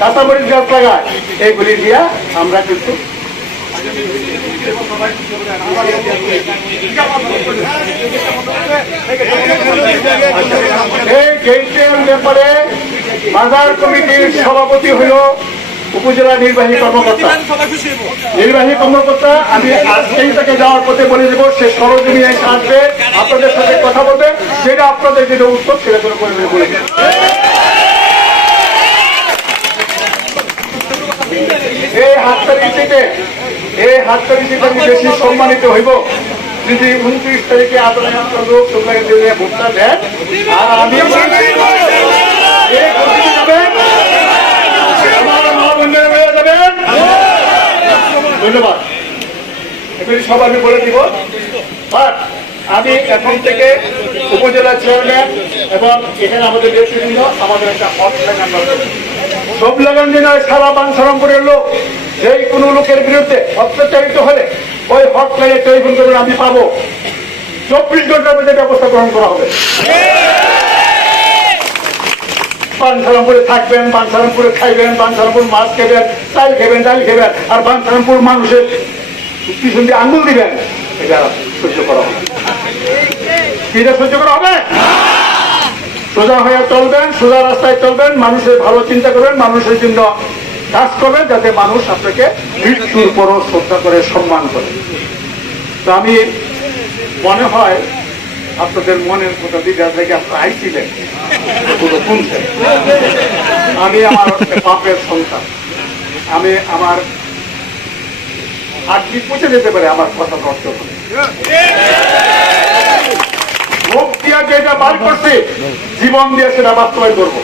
কাঁচামরিচ গাছ লাগায়, এগুলি দিয়া আমরা কিন্তু এই গেটের ব্যাপারে বাজার কমিটির সভাপতি হইল উপজেলা নির্বাহী কর্মকর্তা। নির্বাহী কর্মকর্তা আমি আজকেই তাকে যাওয়ার পথে বলে দেবো, সে সরজমিনে আসবে, আপনাদের সাথে কথা বলবে, সেটা আপনাদের যেটা উত্তর সেটা করে বলে দেবে। এই হাততালি দিতে আমি বেশি সম্মানিত হইব যদি 29 তারিখে আপনারা লোক ভোটটা দেন, আর আমি ধন্যবাদ। এগুলি সব আমি বলে দিব। আমি এখন থেকে উপজেলা চেয়ারম্যান এবং এখানে আমাদের নেতৃবৃন্দ আমাদের একটা হটলাইন আমরা সব লাগান দিন সারা বাঞ্ছারামপুরের লোক যেই কোনো লোকের বিরুদ্ধে অত্যাচারিত হলে ওই হটলাইনে টেলিফোন করবেন, আমি পাবো। 24 ঘন্টার মধ্যে ব্যবস্থা গ্রহণ করা হবে। বাঞ্ছারামপুরে থাকবেন, বাঞ্ছারামপুরে খাইবেন, বাঞ্ছারামপুর মাছ খেবেন, চাল খেবেন, ডাল খেবেন, আর বাঞ্ছারামপুর মানুষের পিছন দিয়ে আঙুল দিবেন, এটা সহ্য করা হবে। এটা সহ্য করা হবে? সোজা হয়ে চলবেন, সোজা রাস্তায় চলবেন, মানুষের ভালো চিন্তা করবেন, মানুষের জন্য কাজ করবেন, যাতে মানুষ আপনাকে মৃত্যুর পরও শ্রদ্ধা করে, সম্মান করে। তো আমি মনে হয় আপনাদের মনের কথা দিকে আপনারা আইছিলেন, শুনছেন। আমি আমার বাপের সন্তান, আমি আমার হাড্ডি পচে যেতে পারে আমার কথা নষ্ট করে। মুখ দিয়া যেটা বার করছে, জীবন দিয়ে সেটা বাস্তবায়ন করবো।